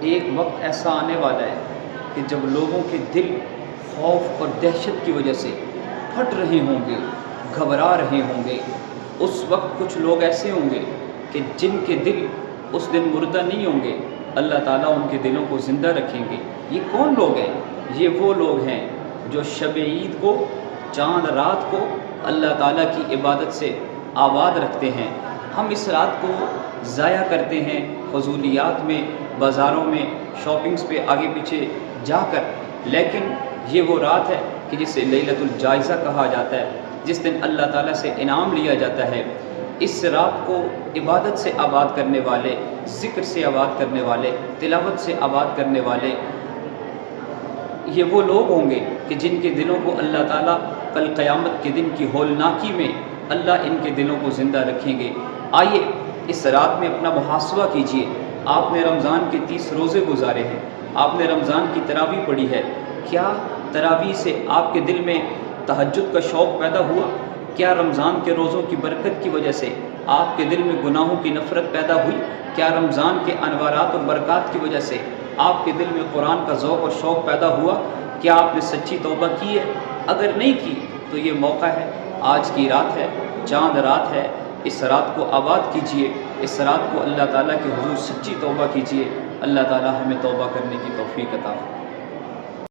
ایک وقت ایسا آنے والا ہے کہ جب لوگوں کے دل خوف اور دہشت کی وجہ سے پھٹ رہے ہوں گے، گھبرا رہے ہوں گے۔ اس وقت کچھ لوگ ایسے ہوں گے کہ جن کے دل اس دن مردہ نہیں ہوں گے، اللہ تعالیٰ ان کے دلوں کو زندہ رکھیں گے۔ یہ کون لوگ ہیں؟ یہ وہ لوگ ہیں جو شب عید کو، چاند رات کو اللہ تعالیٰ کی عبادت سے آباد رکھتے ہیں۔ ہم اس رات کو ضائع کرتے ہیں فضولیات میں، بازاروں میں، شاپنگز پہ آگے پیچھے جا کر، لیکن یہ وہ رات ہے کہ جسے لیلۃ الجائزہ کہا جاتا ہے، جس دن اللہ تعالیٰ سے انعام لیا جاتا ہے۔ اس رات کو عبادت سے آباد کرنے والے، ذکر سے آباد کرنے والے، تلاوت سے آباد کرنے والے، یہ وہ لوگ ہوں گے کہ جن کے دلوں کو اللہ تعالیٰ کل قیامت کے دن کی ہولناکی میں اللہ ان کے دلوں کو زندہ رکھیں گے۔ آئیے اس رات میں اپنا محاسبہ کیجئے۔ آپ نے رمضان کے 30 روزے گزارے ہیں، آپ نے رمضان کی تراویح پڑھی ہے، کیا تراویح سے آپ کے دل میں تہجد کا شوق پیدا ہوا؟ کیا رمضان کے روزوں کی برکت کی وجہ سے آپ کے دل میں گناہوں کی نفرت پیدا ہوئی؟ کیا رمضان کے انوارات اور برکات کی وجہ سے آپ کے دل میں قرآن کا ذوق اور شوق پیدا ہوا؟ کیا آپ نے سچی توبہ کی ہے؟ اگر نہیں کی تو یہ موقع ہے، آج کی رات ہے، چاند رات ہے، اس رات کو آباد کیجئے، اس رات کو اللہ تعالیٰ کے حضور سچی توبہ کیجئے۔ اللہ تعالیٰ ہمیں توبہ کرنے کی توفیق عطا فرمائے۔